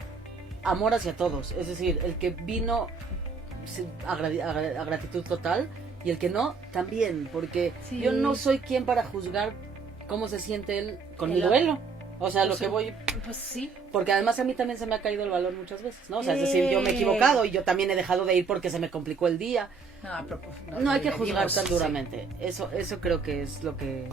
amor hacia todos, es decir, el que vino a gratitud total, y el que no también, porque yo no soy quien para juzgar cómo se siente él con mi duelo. O sea, lo que voy... Pues sí. Porque además a mí también se me ha caído el balón muchas veces, ¿no? O sea, es decir, yo me he equivocado, y yo también he dejado de ir porque se me complicó el día. No hay que juzgar tan duramente. Eso creo que es lo que...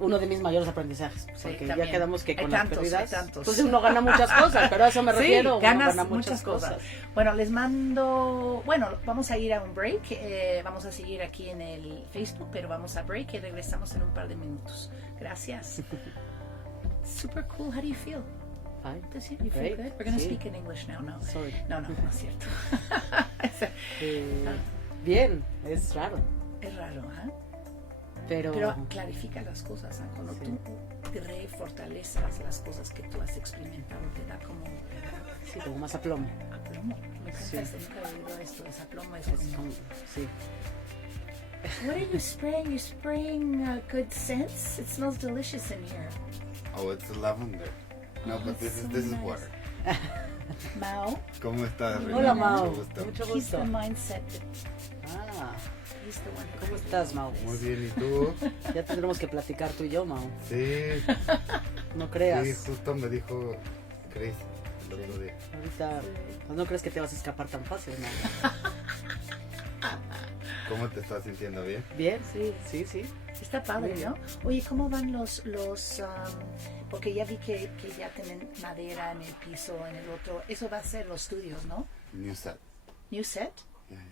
Uno de mis mayores aprendizajes. Porque ya quedamos que con las pérdidas... Pues uno gana muchas cosas, pero a eso me refiero. Ganas gana muchas cosas. Bueno, les mando... Bueno, vamos a ir a un break. Vamos a seguir aquí en el Facebook, pero vamos a break y regresamos en un par de minutos. Gracias. Super cool. How do you feel? Fine. Does you feel good? We're going to speak in English now. No. Sorry. No es cierto. Bien, es raro. Es raro, ¿eh? Pero clarifica las cosas, ¿eh? Cuando tú refortalezas las cosas que tú has experimentado, te da como... Sí, como más aplomo. Aplomo. Me encanta esto, nunca he oído esto, es aplomo. Es como... Sí. What are you spraying? You're spraying good scents? It smells delicious in here. Oh, it's lavender. No, but this is water. Mao. ¿Cómo estás, Reina? Hola, Mao. Mucho gusto. Mucho He's the gusto. mindset. He's the one. ¿Cómo estás, Mao? Muy bien, ¿y tú? Ya tendremos que platicar tú y yo, Mao. Sí, No creas. sí, justo me dijo Chris el otro día. Ahorita, pues no crees que te vas a escapar tan fácil, Mao. ¿Cómo te estás sintiendo? ¿Bien? Bien, Sí. sí. Está padre, ¿no? Oye, ¿cómo van porque ya vi que ya tienen madera en el piso, en el otro. Eso va a ser los estudios, ¿no? New set. New set.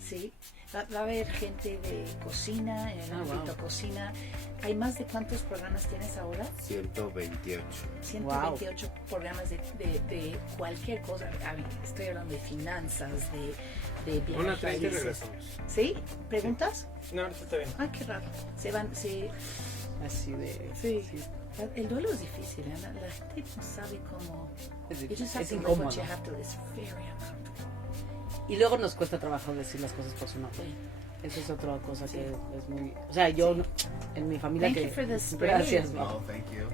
Sí. Va a haber gente de cocina, en el ámbito cocina. ¿Hay más de cuántos programas tienes ahora? 128. 128 programas de cualquier cosa. Estoy hablando de finanzas, de bienes Una 30 y raíces. regresamos. ¿Sí? ¿Preguntas? No, ahorita está bien. Ay, qué raro. Se van, sí. Así de... Sí. El duelo es difícil, ¿eh? La gente no sabe cómo. Es, You just have es to live incómodo. what you have to. It's very uncomfortable. Y luego nos cuesta trabajo decir las cosas por su nombre. Sí. Esa es otra cosa que es muy... O sea, yo en mi familia Thank que... you for the spray. Gracias, Mao. Oh, thank you.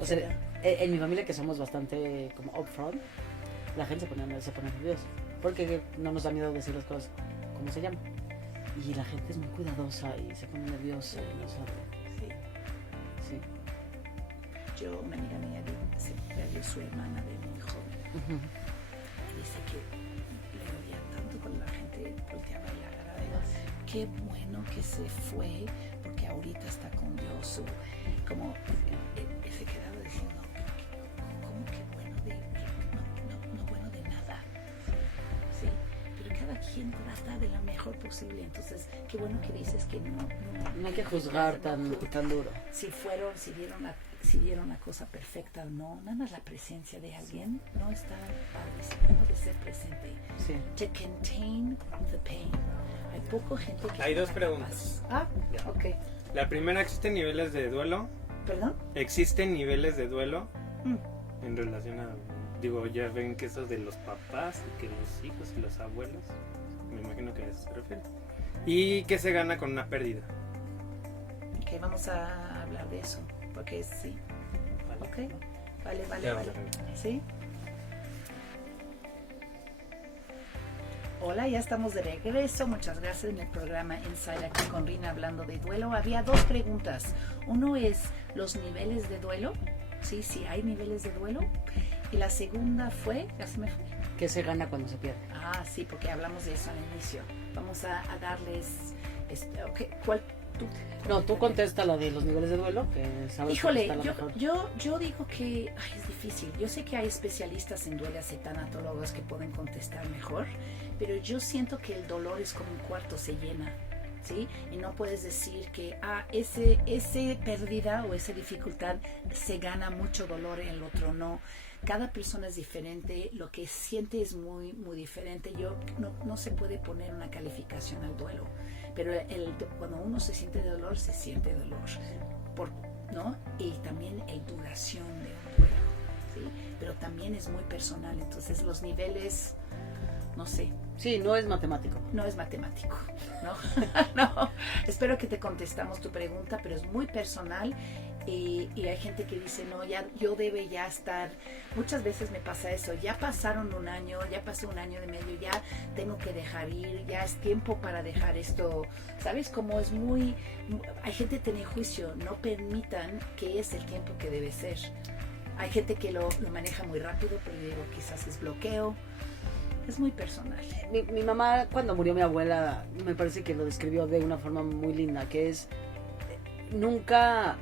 O sea, en mi familia que somos bastante como upfront, la gente se pone nerviosa. Porque no nos da miedo decir las cosas como se llaman. Y la gente es muy cuidadosa y se pone nerviosa y no sabe. Sí. Sí. Una amiga mía perdió su hermana de muy joven. Ujú. Dice que le odia tanto cuando la gente volteaba y la agarraba. Qué bueno que se fue, porque ahorita está con Dios. Como se quedaba diciendo, ¿cómo que bueno no bueno de nada? Sí, pero cada quien trata de la mejor posible. Entonces, qué bueno que dices que no No hay que juzgar tan duro. si vieron la cosa perfecta o no, nada más la presencia de alguien no está padrísimo, de ser presente. Sí. To contain the pain. Hay poca gente que... Hay dos está preguntas. capaz. Ok. La primera, ¿existen niveles de duelo? ¿Perdón? ¿Existen niveles de duelo Mm. en relación a... Digo, ya ven que eso de los papás, y que los hijos y los abuelos, me imagino que a eso se refiere. ¿Y qué se gana con una pérdida? Ok, vamos a hablar de eso, porque sí. Vale. Ok. Vale. Ya vamos a ver. ¿Sí? Hola, ya estamos de regreso. Muchas gracias en el programa Inside aquí con Rina hablando de duelo. Había dos preguntas. Uno es los niveles de duelo. Sí, hay niveles de duelo. Y la segunda fue, ya se me fue. ¿Qué se gana cuando se pierde? Ah, sí, porque hablamos de eso al inicio. Vamos a darles... okay, ¿cuál tú? No, tú contesta la de los niveles de duelo, que sabes Híjole, contestar la mejor. yo digo que es difícil. Yo sé que hay especialistas en duelo y tanatólogos que pueden contestar mejor, pero yo siento que el dolor es como un cuarto, se llena, ¿sí? Y no puedes decir que ese pérdida o esa dificultad se gana mucho dolor, el otro no. Cada persona es diferente, lo que siente es muy, muy diferente. No se puede poner una calificación al duelo, pero cuando uno se siente dolor, se siente dolor, ¿no? Y también hay duración de un duelo, ¿sí? Pero también es muy personal, entonces los niveles, no sé. Sí, no es matemático. No es matemático, ¿no? No, espero que te contestamos tu pregunta, pero es muy personal. Y hay gente que dice, no, yo debe ya estar, muchas veces me pasa eso, ya pasaron un año, ya pasó un año y medio, ya tengo que dejar ir, ya es tiempo para dejar esto, ¿sabes? Como es hay gente que tiene juicio, no permitan que es el tiempo que debe ser. Hay gente que lo maneja muy rápido, pero digo, quizás es bloqueo, es muy personal. Mi mamá, cuando murió mi abuela, me parece que lo describió de una forma muy linda, que es, nunca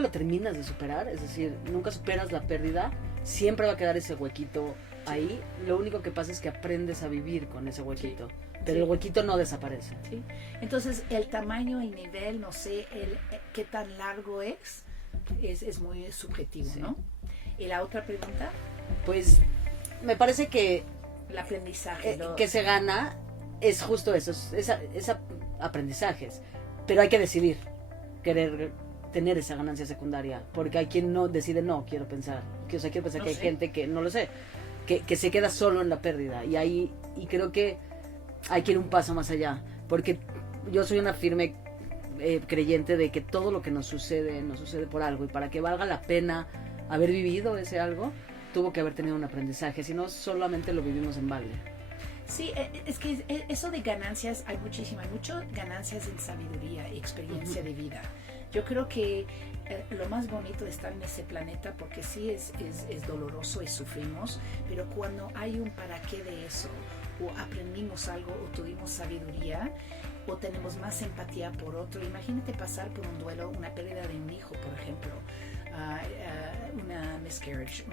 lo terminas de superar, es decir, nunca superas la pérdida, siempre va a quedar ese huequito ahí, lo único que pasa es que aprendes a vivir con ese huequito, pero el huequito no desaparece. Sí. Entonces el tamaño y nivel, no sé, qué tan largo es muy subjetivo, Sí. ¿no? ¿Y la otra pregunta? Pues me parece que El aprendizaje. que se gana es justo eso, es aprendizajes, pero hay que decidir querer tener esa ganancia secundaria, porque hay quien no decide, no, quiero pensar que hay gente que, no lo sé, que se queda solo en la pérdida, y creo que hay que ir un paso más allá, porque yo soy una firme creyente de que todo lo que nos sucede por algo, y para que valga la pena haber vivido ese algo, tuvo que haber tenido un aprendizaje, si no solamente lo vivimos en balde. Sí, es que eso de ganancias, hay muchas ganancias en sabiduría y experiencia de vida. Yo creo que lo más bonito de estar en ese planeta, porque sí es doloroso y sufrimos, pero cuando hay un para qué de eso, o aprendimos algo, o tuvimos sabiduría, o tenemos más empatía por otro. Imagínate pasar por un duelo, una pérdida de un hijo, por ejemplo, una miscarriage,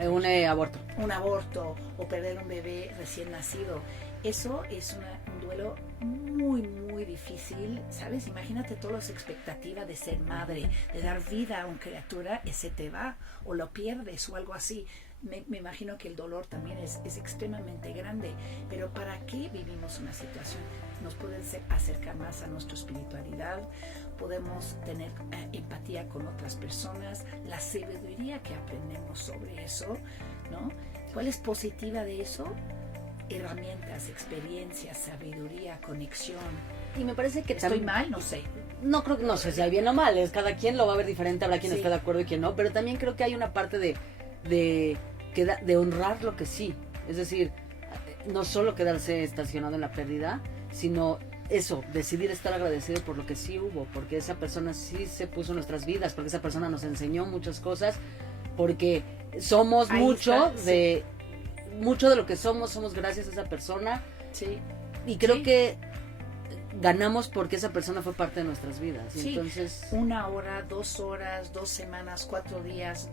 Un aborto. Un aborto, o perder un bebé recién nacido. Eso es un duelo muy, muy difícil, ¿sabes? Imagínate todas las expectativas de ser madre, de dar vida a una criatura, y se te va, o lo pierdes, o algo así. Me imagino que el dolor también es extremadamente grande, pero ¿para qué vivimos una situación? Nos puede acercar más a nuestra espiritualidad, podemos tener empatía con otras personas, la sabiduría que aprendemos sobre eso, ¿no? ¿Cuál es positiva de eso? Herramientas, experiencias, sabiduría, conexión. Y me parece que ¿Estoy mal? No sé. No creo que, no sé si hay bien o mal, es cada quien lo va a ver diferente, habrá quien Sí. esté de acuerdo y quien no, pero también creo que hay una parte de honrar lo que sí, es decir, no solo quedarse estacionado en la pérdida, sino eso, decidir estar agradecido por lo que sí hubo, porque esa persona sí se puso en nuestras vidas, porque esa persona nos enseñó muchas cosas, porque somos Ahí mucho está, de mucho de lo que somos gracias a esa persona, Sí. y creo Sí. que ganamos porque esa persona fue parte de nuestras vidas. Y Sí. entonces 1 hora, 2 horas, 2 semanas, 4 días,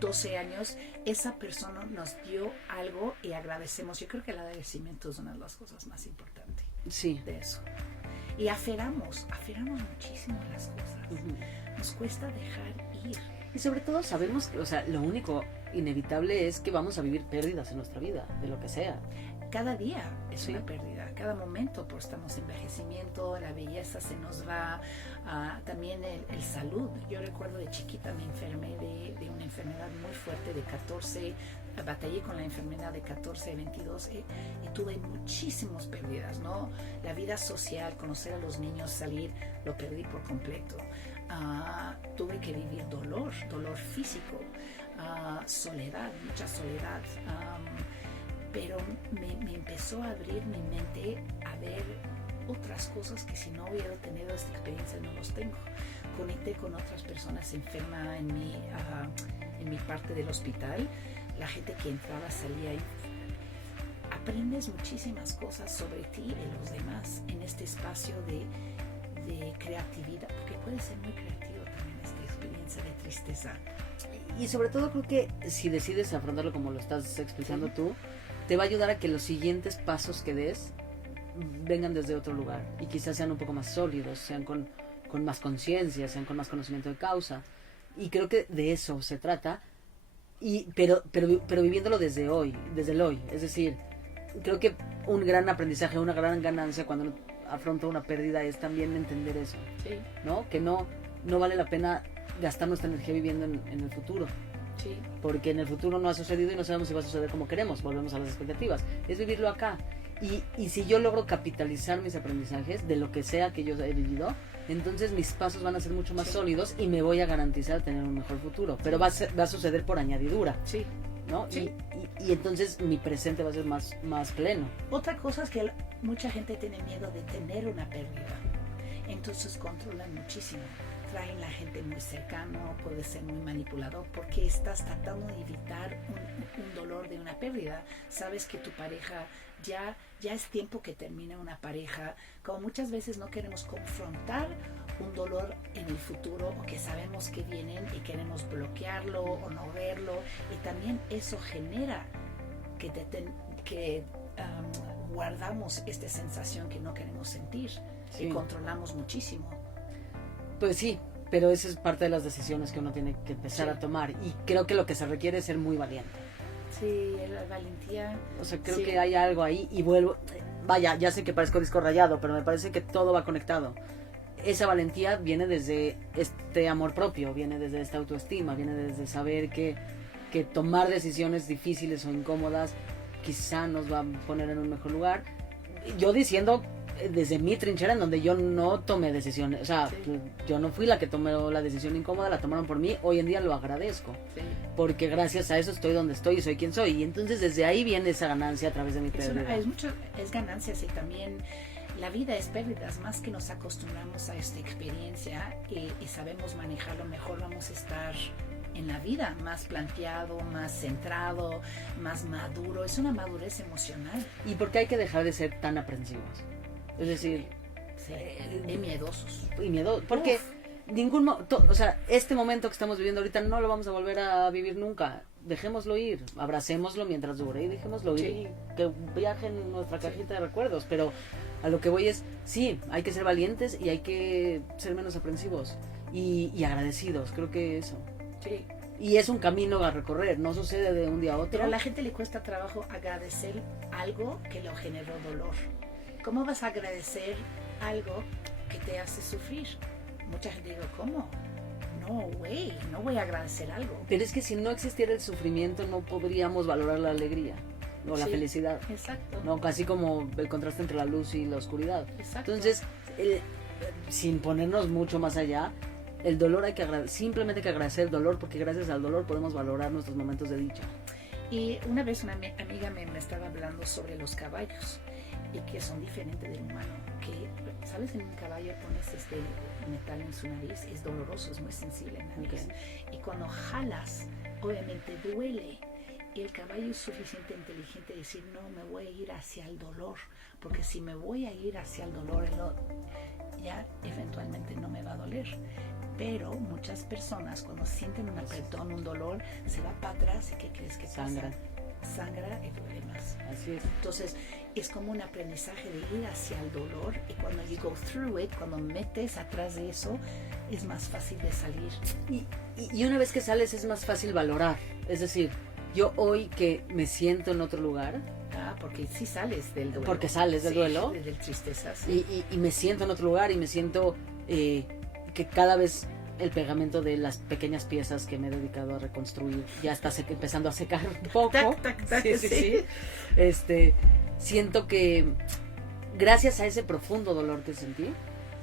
12 años, esa persona nos dio algo y agradecemos. Yo creo que el agradecimiento es una de las cosas más importantes sí. de eso. Y aferramos muchísimo a las cosas. Nos cuesta dejar ir. Y sobre todo sabemos que, o sea, lo único inevitable es que vamos a vivir pérdidas en nuestra vida, de lo que sea. Cada día es Sí. una pérdida, cada momento, pues estamos en envejecimiento, la belleza se nos va, también el salud. Yo recuerdo de chiquita me enfermé de una enfermedad muy fuerte de 14, batallé con la enfermedad de 14, 22 y tuve muchísimas pérdidas, ¿no? La vida social, conocer a los niños, salir, lo perdí por completo. Tuve que vivir dolor físico, soledad, mucha soledad. Pero me empezó a abrir mi mente a ver otras cosas que si no hubiera tenido esta experiencia no los tengo. Conecté con otras personas enfermas en mi parte del hospital, la gente que entraba, salía y aprendes muchísimas cosas sobre ti y los demás en este espacio de creatividad, porque puede ser muy creativo también esta experiencia de tristeza. Y sobre todo creo que si decides afrontarlo como lo estás explicando tú, te va a ayudar a que los siguientes pasos que des vengan desde otro lugar y quizás sean un poco más sólidos, sean con más conciencia, sean con más conocimiento de causa. Y creo que de eso se trata, pero viviéndolo desde hoy, desde el hoy. Es decir, creo que un gran aprendizaje, una gran ganancia cuando uno afronta una pérdida es también entender eso, Sí, ¿no? Que no vale la pena gastar nuestra energía viviendo en el futuro. sí. Porque en el futuro no ha sucedido y no sabemos si va a suceder como queremos, volvemos a las expectativas, es vivirlo acá, y si yo logro capitalizar mis aprendizajes de lo que sea que yo he vivido, entonces mis pasos van a ser mucho más sólidos y me voy a garantizar tener un mejor futuro, pero va a suceder por añadidura, Sí. ¿no? Sí. Y entonces mi presente va a ser más pleno. Otra cosa es que mucha gente tiene miedo de tener una pérdida, entonces controlan muchísimo, traen la gente muy cercano, puede ser muy manipulador porque estás tratando de evitar un dolor de una pérdida. Sabes que tu pareja ya es tiempo que termine una pareja, como muchas veces no queremos confrontar un dolor en el futuro o que sabemos que vienen y queremos bloquearlo o no verlo, y también eso genera que guardamos esta sensación que no queremos sentir y Sí. controlamos muchísimo. Pues sí, pero esa es parte de las decisiones que uno tiene que empezar Sí. a tomar, y creo que lo que se requiere es ser muy valiente. Sí, la valentía. O sea, creo Sí. que hay algo ahí, y vuelvo, vaya, ya sé que parezco disco rayado, pero me parece que todo va conectado. Esa valentía viene desde este amor propio, viene desde esta autoestima, viene desde saber que tomar decisiones difíciles o incómodas quizá nos va a poner en un mejor lugar. Yo diciendo desde mi trinchera en donde yo no tomé decisiones, o sea, Sí. yo no fui la que tomó la decisión incómoda, la tomaron por mí, hoy en día lo agradezco, Sí. porque gracias a eso estoy donde estoy y soy quien soy, y entonces desde ahí viene esa ganancia a través de mi pérdida. Es ganancias y también la vida es pérdidas, más que nos acostumbramos a esta experiencia y sabemos manejarlo mejor, vamos a estar en la vida más planteado, más centrado, más maduro, es una madurez emocional. Y porque hay que dejar de ser tan aprensivos, es decir, Sí, y miedosos. y miedo, porque o sea, este momento que estamos viviendo ahorita no lo vamos a volver a vivir nunca. Dejémoslo ir, abracémoslo mientras dure y dejémoslo ir, Sí. que viaje en nuestra cajita de recuerdos. Pero a lo que voy es, sí, hay que ser valientes y hay que ser menos aprensivos y agradecidos, creo que eso. Sí. Y es un camino a recorrer, no sucede de un día a otro. Pero a la gente le cuesta trabajo agradecer algo que lo generó dolor. ¿Cómo vas a agradecer algo que te hace sufrir? Mucha gente dice, ¿cómo? No, güey, no voy a agradecer algo. Pero es que si no existiera el sufrimiento no podríamos valorar la alegría o la Sí. felicidad. Exacto. No, casi como el contraste entre la luz y la oscuridad. Exacto. Entonces, sin ponernos mucho más allá, el dolor hay que simplemente hay que agradecer el dolor, porque gracias al dolor podemos valorar nuestros momentos de dicha. Y una vez una amiga me estaba hablando sobre los caballos y que son diferentes del humano. Que, ¿sabes? En un caballo pones este metal en su nariz, es doloroso, es muy sensible en la nariz. Y cuando jalas, obviamente duele. Y el caballo es suficientemente inteligente de decir, no, me voy a ir hacia el dolor, porque si me voy a ir hacia el dolor, ya eventualmente no me va a doler. Pero muchas personas cuando sienten un apretón, un dolor, se va para atrás y ¿qué crees que Sangra. pasa? Sangra y duele más. Así es. Entonces es como un aprendizaje de ir hacia el dolor y cuando you go through it, cuando metes atrás de eso, es más fácil de salir. Y una vez que sales es más fácil valorar. Es decir, yo hoy que me siento en otro lugar, Porque sí sales del duelo. Porque sales del duelo. De tristeza, sí. y me siento en otro lugar y me siento que cada vez el pegamento de las pequeñas piezas que me he dedicado a reconstruir ya está empezando a secar un poco. Tac, tac, tac, sí. Siento que gracias a ese profundo dolor que sentí,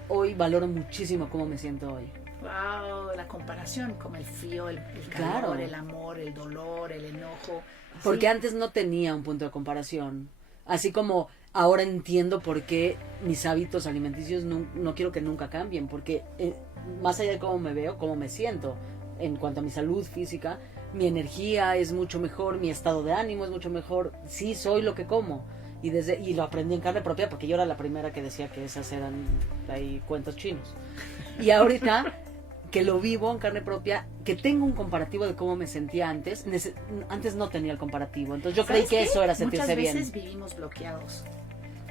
hoy valoro muchísimo cómo me siento hoy. Wow, la comparación como el frío, el calor, Claro. el amor, el dolor, el enojo. Porque Sí. antes no tenía un punto de comparación. Así como ahora entiendo por qué mis hábitos alimenticios no quiero que nunca cambien. Porque más allá de cómo me veo, cómo me siento en cuanto a mi salud física, mi energía es mucho mejor, mi estado de ánimo es mucho mejor. Sí, soy lo que como. Y lo aprendí en carne propia porque yo era la primera que decía que esas eran ahí cuentos chinos. Y ahorita que lo vivo en carne propia, que tengo un comparativo de cómo me sentía antes. Antes no tenía el comparativo, entonces yo creí ¿Sabes que qué? eso era sentirse Muchas bien. veces vivimos bloqueados.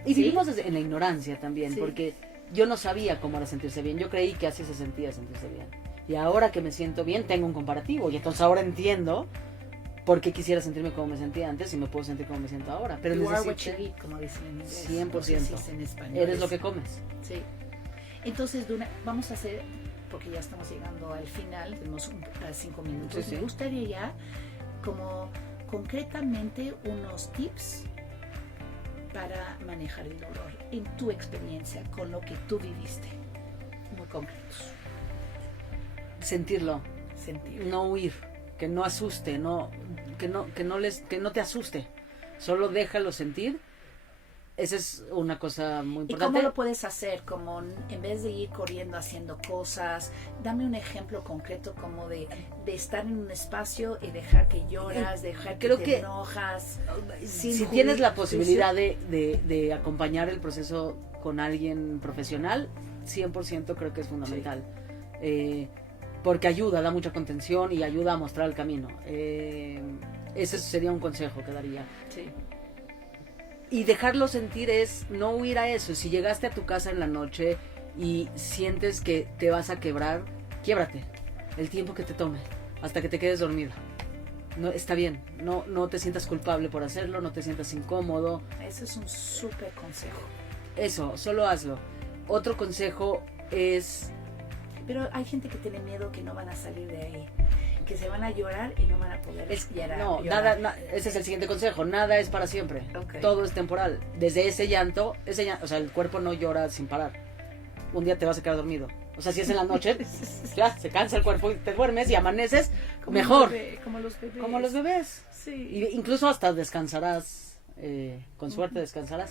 Y ¿Sí? vivimos en la ignorancia también, Sí. porque yo no sabía cómo era sentirse bien, yo creí que así se sentía sentirse bien. Y ahora que me siento bien, tengo un comparativo, y entonces ahora entiendo por qué quisiera sentirme como me sentía antes y me puedo sentir como me siento ahora. Pero You are what you necesito, eat, como dicen en inglés. 100%. No sé si es en español. eres lo que comes. Sí. Entonces, vamos a hacer, porque ya estamos llegando al final, tenemos 5 minutos. Sí, sí. Me gustaría ya, como concretamente, unos tips para manejar el dolor en tu experiencia con lo que tú viviste. Muy concretos. Sentirlo, Sentir. no huir, que no asuste, que no te asuste. Solo déjalo sentir. Esa es una cosa muy ¿Y importante. cómo lo puedes hacer? Como en vez de ir corriendo haciendo cosas, dame un ejemplo concreto como de estar en un espacio y dejar que lloras, dejar que Creo te que enojas. Si tienes la posibilidad de acompañar el proceso con alguien profesional, 100% creo que es fundamental. Porque ayuda, da mucha contención y ayuda a mostrar el camino. Ese sería un consejo que daría. Sí. Y dejarlo sentir es no huir a eso. Si llegaste a tu casa en la noche y sientes que te vas a quebrar, quiébrate. El tiempo que te tome, hasta que te quedes dormida. No, está bien, no te sientas culpable por hacerlo, no te sientas incómodo. Ese es un súper consejo. Eso, solo hazlo. Otro consejo es... Pero hay gente que tiene miedo que no van a salir de ahí. que se van a llorar y no van a poder No, llorar. ese es el siguiente consejo, nada es para siempre, Ok. todo es temporal. Desde ese llanto, o sea, el cuerpo no llora sin parar. Un día te vas a quedar dormido. O sea, si es en la noche, ya se cansa el cuerpo y te duermes y amaneces Como mejor. como los bebés. Como los bebés. Sí. Y incluso hasta descansarás, con suerte descansarás.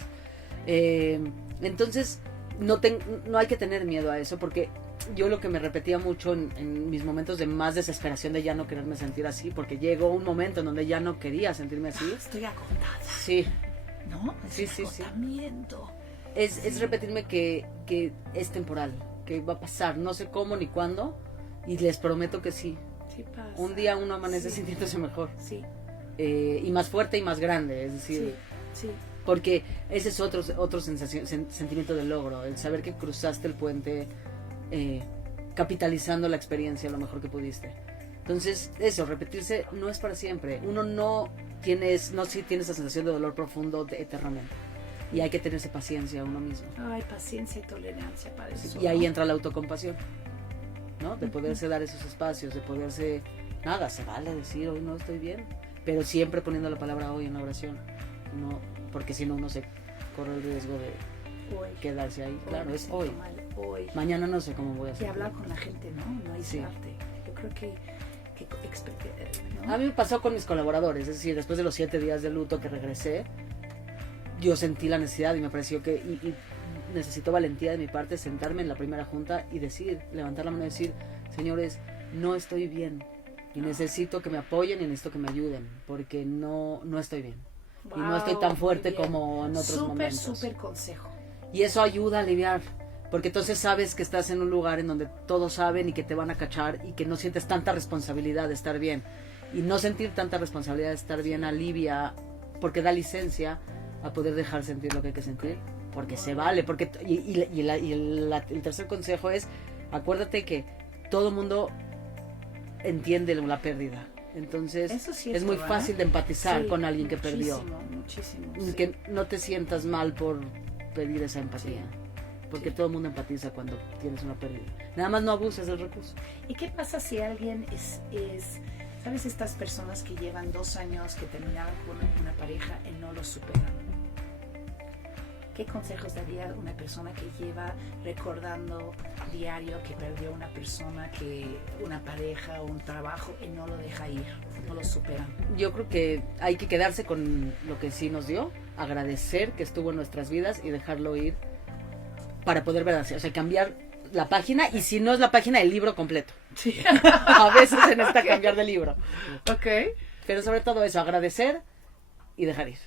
Entonces, no hay que tener miedo a eso, porque yo lo que me repetía mucho en mis momentos de más desesperación, de ya no quererme sentir así, porque llegó un momento en donde ya no quería sentirme así. Estoy agotada. Sí, ¿No? Sí, Es sí, sí. agotamiento. es repetirme que es temporal, que va a pasar, no sé cómo ni cuándo, y les prometo que sí. Sí pasa. Un día uno amanece Sí. sintiéndose mejor, Sí, y más fuerte y más grande, es decir, sí. porque ese es otro sentimiento de logro, el saber que cruzaste el puente, capitalizando la experiencia lo mejor que pudiste. Entonces, eso, repetirse no es para siempre. Uno no tiene esa sensación de dolor profundo eternamente. Y hay que tenerse paciencia a uno mismo. Ay, paciencia y tolerancia para eso. Y ahí ¿no? entra la autocompasión, ¿no? De poderse dar esos espacios, de poderse... Nada, se vale decir, hoy no estoy bien, pero siempre poniendo la palabra hoy en la oración. No, porque si no, uno se corre el riesgo de Hoy. quedarse ahí. Claro, me es siento hoy. mal, hoy. Mañana no sé cómo voy a Y hacer. hablar con la gente, ¿no? No Sí. aislarte. Yo creo que ¿no? A mí me pasó con mis colaboradores, es decir, después de los 7 días de luto que regresé, yo sentí la necesidad y me pareció que y necesito valentía de mi parte sentarme en la primera junta y decir, levantar la mano y decir, señores, no estoy bien y necesito que me apoyen y necesito que me ayuden porque no estoy bien y no estoy tan Wow, fuerte muy bien. como en otros momentos. Súper consejo. Y eso ayuda a aliviar, porque entonces sabes que estás en un lugar en donde todos saben y que te van a cachar y que no sientes tanta responsabilidad de estar bien. Y no sentir tanta responsabilidad de estar bien alivia, porque da licencia a poder dejar sentir lo que hay que sentir, porque se vale. Porque el tercer consejo es, acuérdate que todo mundo entiende la pérdida. Entonces Eso sí es muy verdad. fácil de empatizar Sí, con alguien que perdió. Muchísimo. Que no te sientas mal por pedir esa empatía. Porque Sí. todo el mundo empatiza cuando tienes una pérdida. Nada más no abuses del recurso. ¿Y qué pasa si alguien sabes, estas personas que llevan 2 años que terminaron con una pareja y no lo superan? ¿Qué consejos daría una persona que lleva recordando diario que perdió una persona, una pareja o un trabajo y no lo deja ir, no lo superan? Yo creo que hay que quedarse con lo que sí nos dio, agradecer que estuvo en nuestras vidas y dejarlo ir para poder ver así, o sea, cambiar la página y si no es la página, el libro completo. Sí. A veces se necesita cambiar de libro. Ok. Pero sobre todo eso, agradecer y dejar ir.